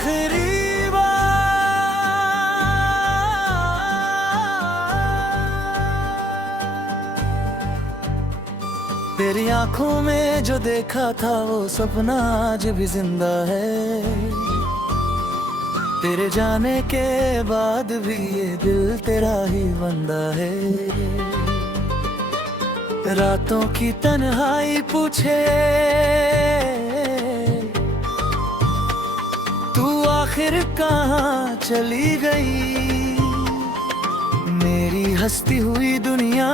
आखिरी बार तेरी आंखों में जो देखा था वो सपना आज भी जिंदा है। तेरे जाने के बाद भी ये दिल तेरा ही बंदा है। रातों की तन्हाई पूछे तू आखिर कहाँ चली गई। मेरी हंसती हुई दुनिया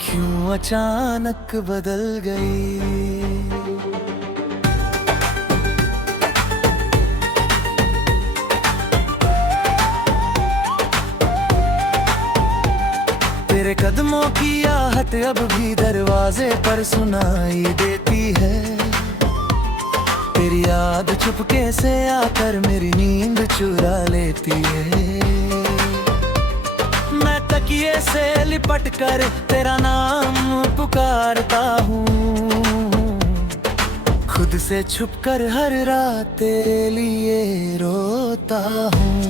क्यों अचानक बदल गई। तेरे कदमों की आहट अब भी दरवाजे पर सुनाई देती है। तेरी याद चुपके से आकर मेरी नींद चुरा लेती है। मैं तकिए से लिपट कर तेरा नाम पुकारता हूँ। खुद से छुपकर हर रात तेरे लिए रोता हूँ।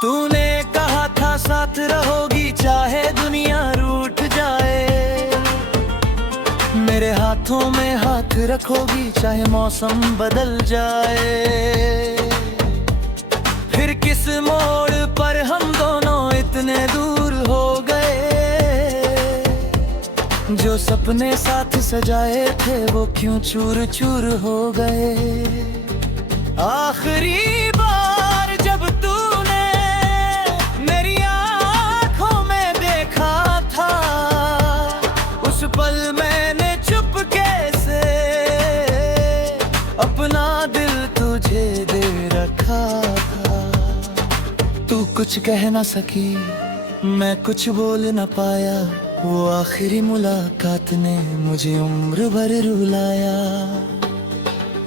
तूने कहा था साथ रहोगी चाहे दुनिया रूठ जाए। मेरे हाथों में हाथ रखोगी चाहे मौसम बदल जाए। फिर किस मोड़ पर हम दोनों इतने दूर हो गए। जो सपने साथ सजाए थे वो क्यों चूर चूर हो गए। आखिरी बार जब तूने मेरी आंखों में देखा था उस पल मैंने चुपके से अपना दिल तुझे दे रखा था। तू कुछ कह ना सकी मैं कुछ बोल न पाया। वो आखिरी मुलाकात ने मुझे उम्र भर रुलाया।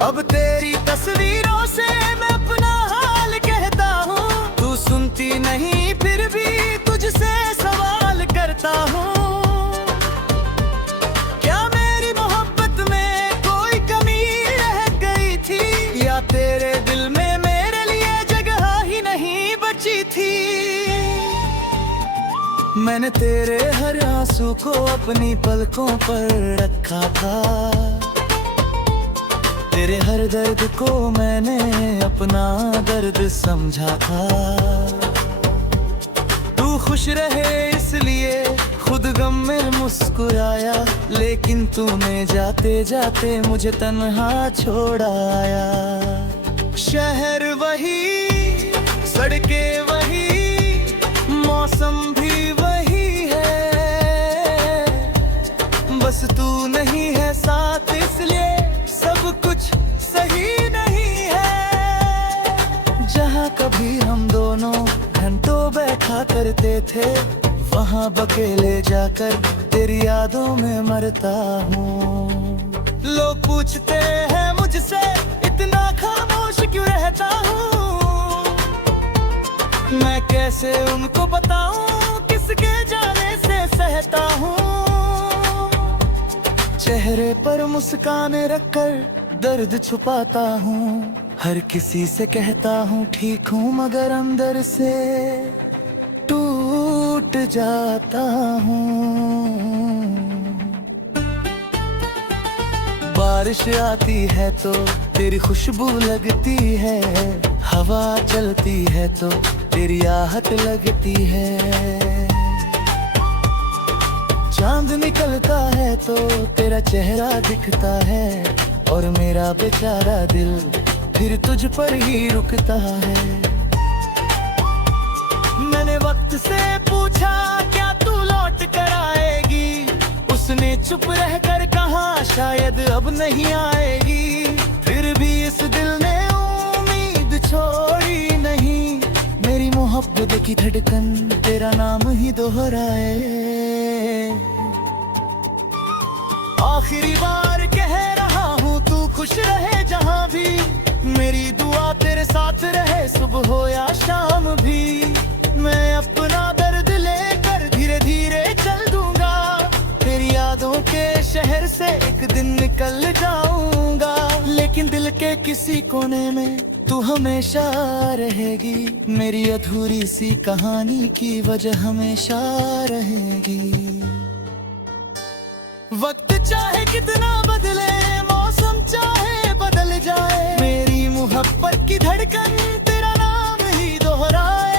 अब तेरी तस्वीरों से मैं अपना हाल कहता हूँ। तू सुनती नहीं फिर भी तुझसे सवाल करता हूँ। क्या मेरी मोहब्बत में कोई कमी रह गई थी या तेरे दिल में मेरे लिए जगह ही नहीं बची थी। मैंने तेरे हर आंसू को अपनी पलकों पर रखा था। तेरे हर दर्द को मैंने अपना दर्द समझा था। तू खुश रहे इसलिए खुद गम में मुस्कुराया। लेकिन तूने जाते जाते मुझे तन्हा छोड़ाया। शहर वही सड़कें वही मौसम भी वही है। बस तू नहीं है साथ इसलिए सब कुछ सही नहीं है। जहाँ कभी हम दोनों घंटों बैठा करते थे वहाँ बकेले जाकर तेरी यादों में मरता हूँ। लोग पूछते हैं मुझसे इतना खामोश क्यों रहता हूँ। मैं कैसे उनको बताऊँ किसके जाने से सहता हूँ। चेहरे पर मुस्कान रखकर दर्द छुपाता हूँ। हर किसी से कहता हूँ ठीक हूँ मगर अंदर से टूट जाता हूँ। बारिश आती है तो तेरी खुशबू लगती है। हवा चलती है तो तेरी आहट लगती है। चांद निकलता है तो तेरा चेहरा दिखता है। और मेरा बेचारा दिल फिर तुझ पर ही रुकता है। मैंने वक्त से पूछा क्या तू लौट कर आएगी। उसने चुप रहकर कहा शायद अब नहीं आएगी। फिर भी इस दिल ने उम्मीद छोड़ी नहीं। मेरी मोहब्बत की धड़कन तेरा नाम ही दोहराए। आखिरी बार कह रहा हूँ तू खुश रहे जहाँ भी। मेरी दुआ तेरे साथ साथ रहे सुबह हो या शाम भी। मैं अपना दर्द लेकर धीरे धीरे चल दूंगा, तेरी यादों के शहर से एक दिन निकल जाऊंगा। लेकिन दिल के किसी कोने में तू हमेशा रहेगी, मेरी अधूरी सी कहानी की वजह हमेशा रहेगी। वक्त चाहे कितना बदले, मौसम चाहे बदल जाए, मेरी मोहब्बत की धड़कन तेरा नाम ही दोहराए।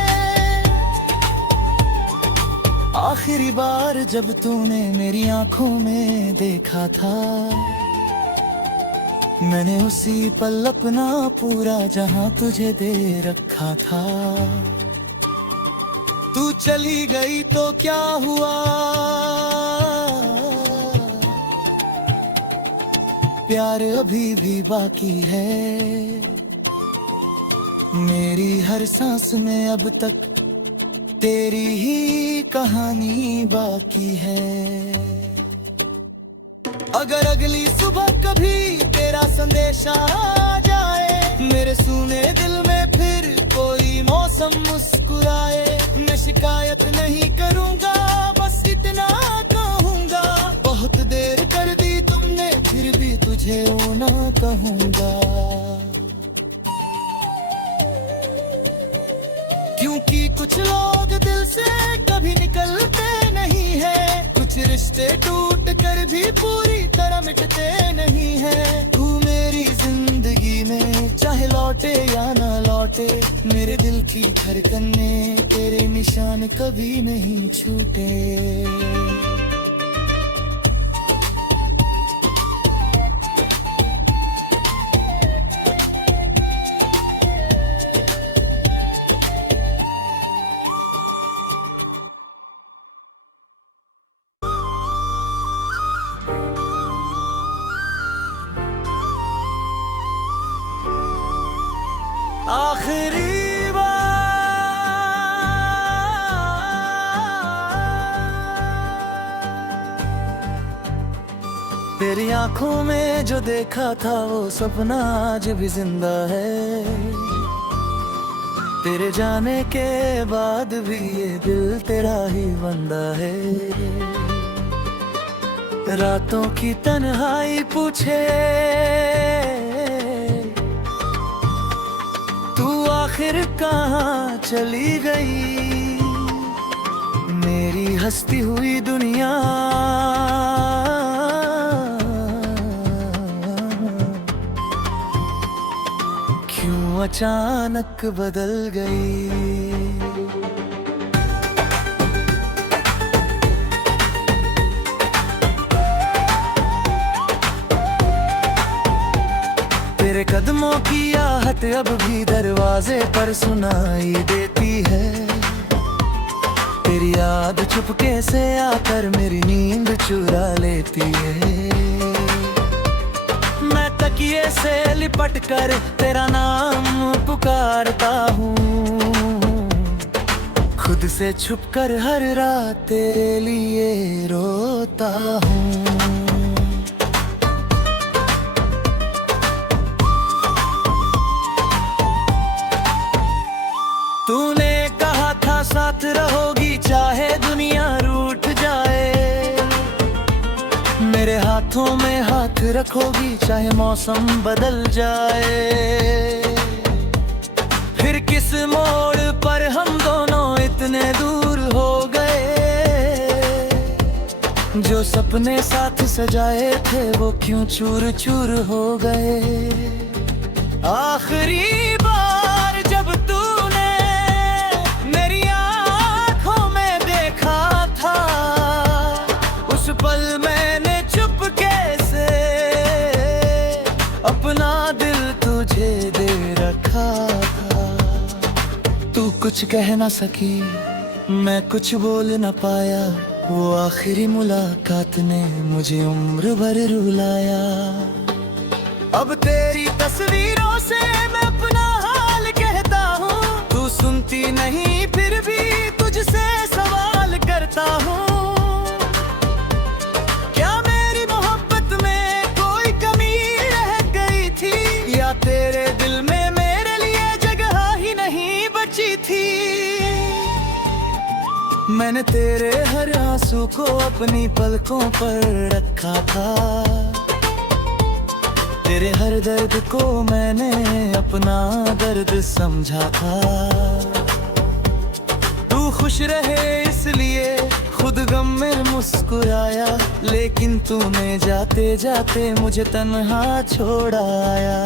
आखिरी बार जब तूने मेरी आंखों में देखा था, मैंने उसी पल अपना पूरा जहां तुझे दे रखा था। तू चली गई तो क्या हुआ, प्यार अभी भी बाकी है। मेरी हर सांस में अब तक तेरी ही कहानी बाकी है। अगर अगली सुबह कभी तेरा संदेशा आ जाए, मेरे सूने दिल में फिर कोई मौसम मुस्कुराए, मैं शिकायत नहीं करूंगा, बस इतना कहूंगा, बहुत देर कर दी तुमने फिर भी तुझे वो ना कहूंगा। क्योंकि कुछ लोग दिल से कभी निकलते नहीं है, कुछ रिश्ते टूट कर भी पूरी तरह मिटते नहीं है। तू मेरी जिंदगी में चाहे लौटे या ना लौटे, मेरे दिल की धड़कन में तेरे निशान कभी नहीं छूटे। आखिरी बार तेरी आंखों में जो देखा था वो सपना आज भी जिंदा है। तेरे जाने के बाद भी ये दिल तेरा ही बंदा है। रातों की तन्हाई पूछे आखिर कहाँ चली गई, मेरी हंसती हुई दुनिया क्यों अचानक बदल गई। तेरे कदमों की आहट अब भी दरवाजे पर सुनाई देती है। तेरी याद चुपके से आकर मेरी नींद चुरा लेती है। मैं तकिए से लिपट कर तेरा नाम पुकारता हूँ, खुद से छुपकर हर रात तेरे लिए रोता हूँ। तूने कहा था साथ रहोगी चाहे दुनिया रूठ जाए, मेरे हाथों में हाथ रखोगी चाहे मौसम बदल जाए। फिर किस मोड़ पर हम दोनों इतने दूर हो गए, जो सपने साथ सजाए थे वो क्यों चूर चूर हो गए। आखिरी बार जब तूने मेरी आँखों में देखा था, उस पल मैंने चुपके से अपना दिल तुझे दे रखा था। तू कुछ कह ना सकी, मैं कुछ बोल न पाया, वो आखिरी मुलाकात ने मुझे उम्र भर रुलाया। अब तेरी तस्वीरों से मैं अपना हाल कहता हूँ, तू सुनती नहीं फिर भी तुझसे सवाल करता हूँ। क्या मेरी मोहब्बत में कोई कमी रह गई थी, या तेरे दिल में मेरे लिए जगह मैंने तेरे हर आंसू को अपनी पलकों पर रखा था, तेरे हर दर्द को मैंने अपना दर्द समझा था। तू खुश रहे इसलिए खुद गम में मुस्कुराया, लेकिन तूने जाते जाते मुझे तन्हा छोड़ाया।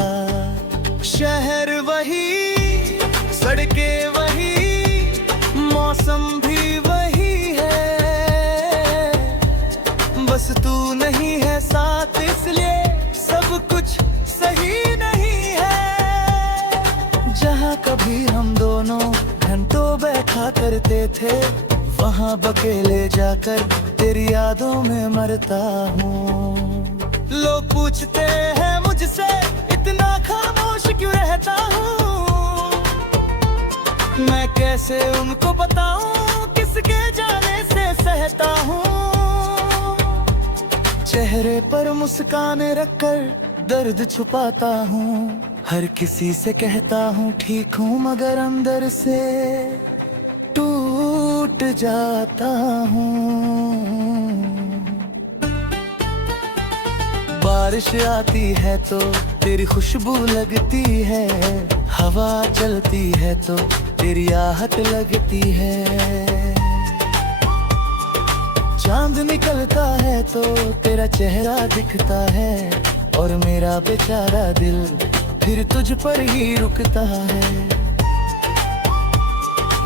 शहर वही, सड़कें वही, मौसम भी वही है, बस तू नहीं है साथ इसलिए सब कुछ सही नहीं है। जहाँ कभी हम दोनों घंटों बैठा करते थे, वहाँ बकेले जाकर तेरी यादों में मरता हूँ। लोग पूछते हैं मुझसे इतना खामोश क्यों रहता हूँ, मैं कैसे उनको बताऊँ किसके जाने से सहता हूँ। चेहरे पर मुस्कान रखकर दर्द छुपाता हूँ, हर किसी से कहता हूँ ठीक हूँ, मगर अंदर से टूट जाता हूँ। बारिश आती है तो तेरी खुशबू लगती है, हवा चलती है तो तेरी आहट लगती है, चांद निकलता है तो तेरा चेहरा दिखता है, और मेरा बेचारा दिल फिर तुझ पर ही रुकता है।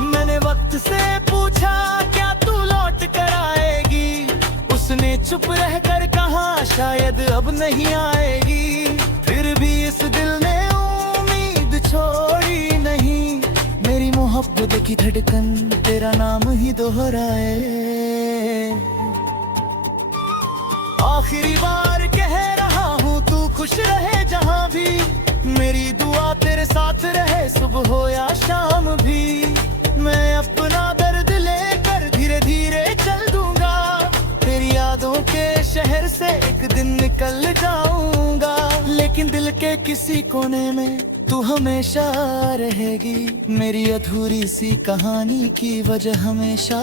मैंने वक्त से पूछा क्या तू लौट कर आएगी, उसने चुप रहकर कहा शायद अब नहीं आएगी। फिर भी इस दिल ने उम्मीद छोड़ी नहीं, मेरी मोहब्बत की धड़कन तेरा नाम ही दोहराए। आखिरी बार कह रहा हूँ तू खुश रहे जहाँ भी, मेरी दुआ तेरे साथ रहे सुबह हो या शाम भी। मैं अपना दर्द लेकर धीरे धीरे चल दूंगा, तेरी यादों के शहर से एक दिन निकल जाऊंगा, लेकिन दिल के किसी कोने में तू हमेशा रहेगी, मेरी अधूरी सी कहानी की वजह हमेशा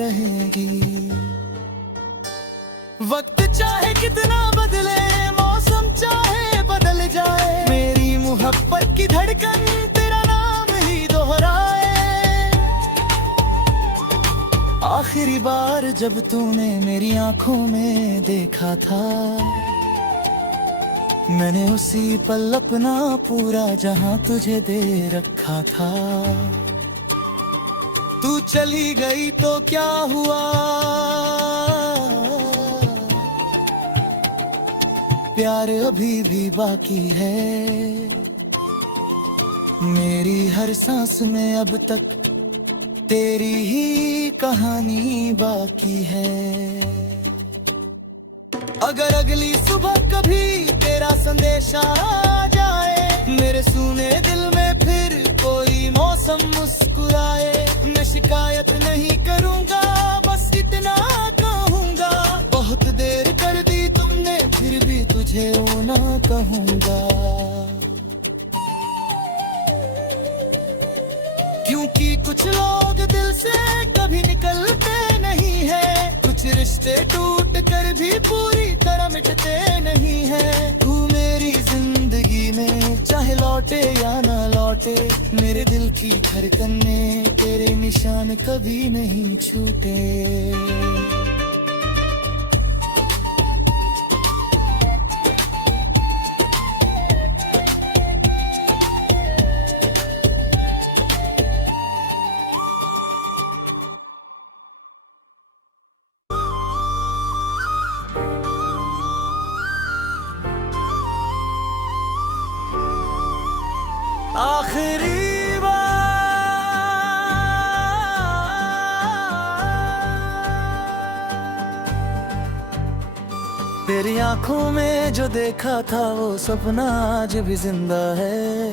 रहेगी। वक्त चाहे कितना बदले, मौसम चाहे बदल जाए, मेरी मोहब्बत की धड़कन तेरा नाम ही दोहराए। आखिरी बार जब तूने मेरी आंखों में देखा था, मैंने उसी पल अपना पूरा जहां तुझे दे रखा था। तू चली गई तो क्या हुआ, प्यार अभी भी बाकी है, मेरी हर सांस में अब तक तेरी ही कहानी बाकी है। अगर अगली सुबह कभी तेरा संदेशा आ जाए, मेरे सुने दिल में फिर कोई मौसम मुस्कुराए, मैं शिकायत नहीं करूँगा, बस इतना कहूँगा, बहुत देर कर दी तुमने फिर भी तुझे वो ना कहूँगा। क्योंकि कुछ लोग दिल से कभी निकलते नहीं है, कुछ रिश्ते टूट कर भी पूरी तरह मिटते नहीं है। तू मेरी जिंदगी में चाहे लौटे या ना लौटे, मेरे दिल की धड़कन में तेरे निशान कभी नहीं छूटे। आखिरी बार तेरी आंखों में जो देखा था वो सपना आज भी जिंदा है,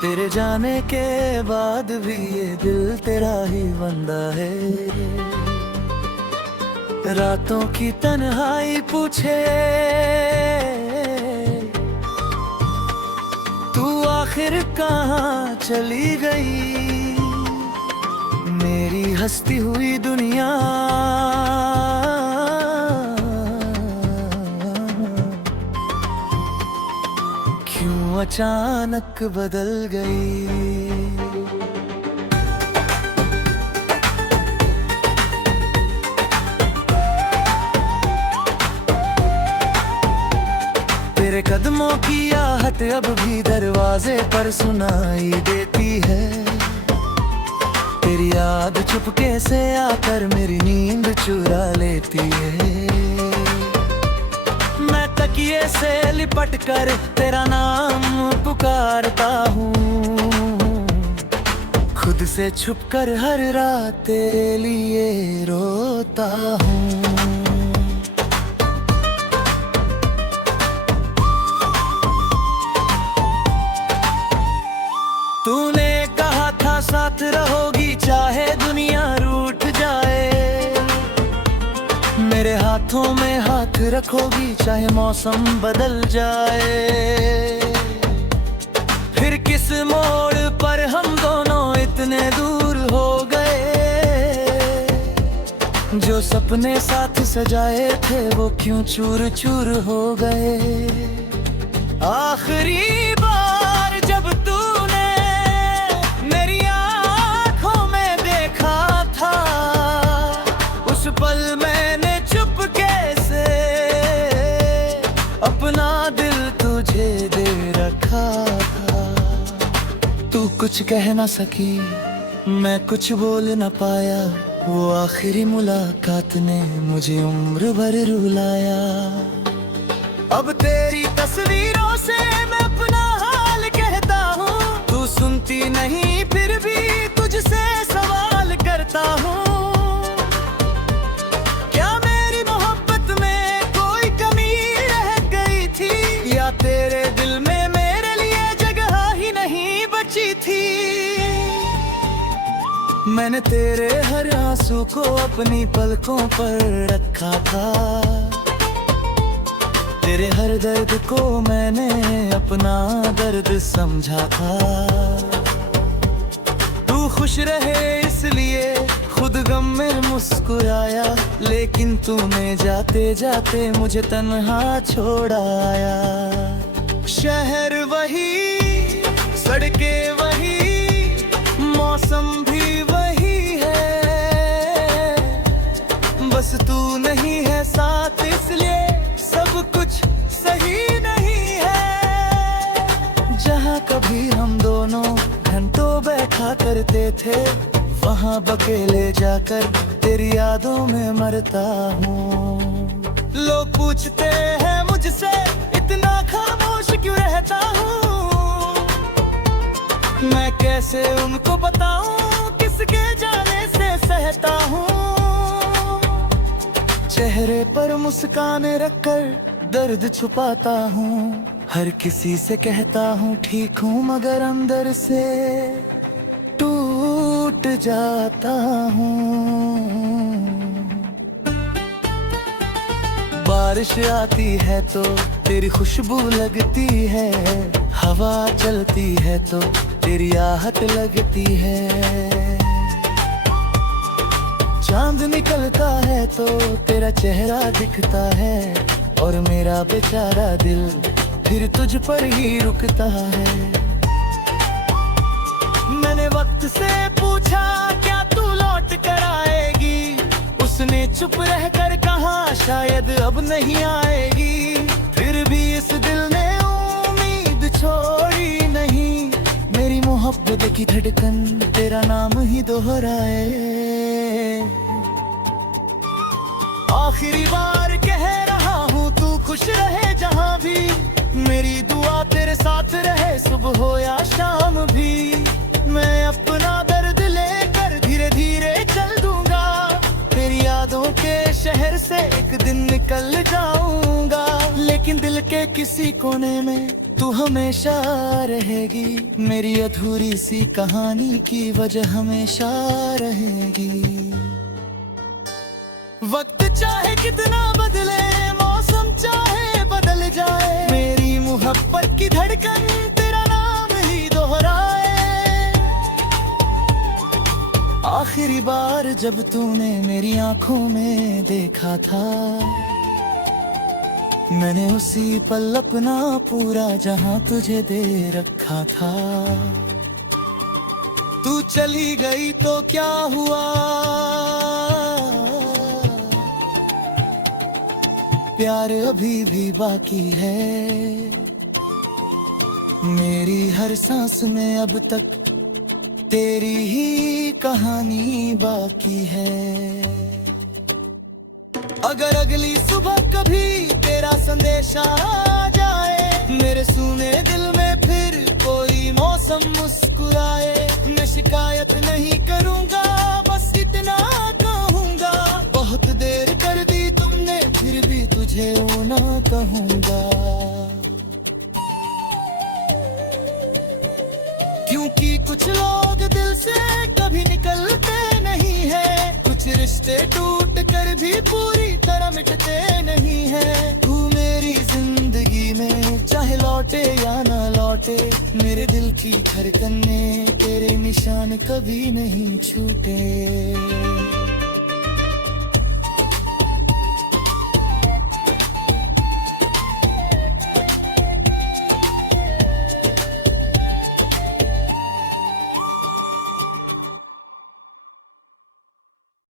तेरे जाने के बाद भी ये दिल तेरा ही बंदा है। रातों की तन्हाई पूछे आखिर कहाँ चली गई, मेरी तेरी हंसती हुई दुनिया क्यों अचानक बदल गई। तेरे कदमों की आहट अब भी दरवाजे पर सुनाई देती है। तेरी याद चुपके से आकर मेरी नींद चुरा लेती है। मैं तकिए से लिपट कर तेरा नाम पुकारता हूँ, खुद से छुपकर हर रात तेरे लिए रोता हूँ। तूने कहा था साथ रहोगी चाहे दुनिया रूठ जाए, मेरे हाथों में हाथ रखोगी चाहे मौसम बदल जाए। फिर किस मोड़ पर हम दोनों इतने दूर हो गए, जो सपने साथ सजाए थे वो क्यों चूर चूर हो गए। आखिरी बार जब तूने मेरी आँखों में देखा था, उस पल मैंने चुपके से अपना दिल तुझे दे रखा था। तू कुछ कह ना सकी, मैं कुछ बोल न पाया, वो आखिरी मुलाकात ने मुझे उम्र भर रुलाया। अब तेरी तस्वीरों से मैं अपना हाल कहता हूँ, तू सुनती नहीं फिर भी तुझसे सवाल करता हूँ। क्या मेरी मोहब्बत में कोई कमी रह गई थी, या तेरे दिल में मेरे लिए जगह ही नहीं बची थी। मैंने तेरे हर आंसू को अपनी पलकों पर रखा था, तेरे हर दर्द को मैंने अपना दर्द समझा था। तू खुश रहे इसलिए खुद गम में मुस्कुराया, लेकिन तूने जाते जाते मुझे तन्हा छोड़ाया। शहर वही, सड़कें वही, मौसम भी वही है, बस तू नहीं है साथ इसलिए सब कुछ सही नहीं है। जहाँ कभी हम दोनों घंटों बैठा करते थे, वहाँ अकेले जाकर तेरी यादों में मरता हूँ। लोग पूछते हैं मुझसे इतना खामोश क्यों रहता हूँ, मैं कैसे उनको बताऊँ किसके जाने से सहता हूँ। चेहरे पर मुस्कान रखकर दर्द छुपाता हूँ, हर किसी से कहता हूँ ठीक हूँ, मगर अंदर से टूट जाता हूँ। बारिश आती है तो तेरी खुशबू लगती है, हवा चलती है तो तेरी आहट लगती है। चांद निकलता है तो तेरा चेहरा दिखता है, और मेरा बेचारा दिल फिर तुझ पर ही रुकता है। मैंने वक्त से पूछा क्या तू लौट कर आएगी, उसने चुप रहकर कहा शायद अब नहीं आएगी। फिर भी इस दिल ने उम्मीद छोड़ी नहीं, मेरी मोहब्बत की धड़कन तेरा नाम ही दोहराए। आखिरी बार कह रहा हूँ तू खुश रहे जहाँ भी, मेरी दुआ तेरे साथ रहे सुबह हो या शाम भी। मैं अपना दर्द लेकर धीरे धीरे चल दूंगा, तेरी यादों के शहर से एक दिन निकल जाऊंगा। लेकिन दिल के किसी कोने में तू हमेशा रहेगी, मेरी अधूरी सी कहानी की वजह हमेशा रहेगी। वक्त चाहे कितना बदले, मौसम चाहे बदल जाए, मेरी मोहब्बत की धड़कन तेरा नाम ही दोहराए। आखिरी पहली बार जब तूने मेरी आंखों में देखा था, मैंने उसी पल अपना पूरा जहां तुझे दे रखा था। तू चली गई तो क्या हुआ, प्यार अभी भी बाकी है। मेरी हर सांस में अब तक तेरी ही कहानी बाकी है। अगर अगली सुबह कभी तेरा संदेशा आ जाए, मेरे सुने दिल में फिर कोई मौसम मुस्कुराए, मैं शिकायत नहीं करूंगा, बस इतना कहूंगा, बहुत देर कर दी तुमने फिर भी तुझे वो ना कहूंगा। क्योंकि कुछ लोग दिल से कभी निकलते नहीं है, कुछ रिश्ते टूट कर भी पूरी तरह मिटते नहीं है। तू मेरी जिंदगी में चाहे लौटे या ना लौटे, मेरे दिल की धड़कन में तेरे निशान कभी नहीं छूटे।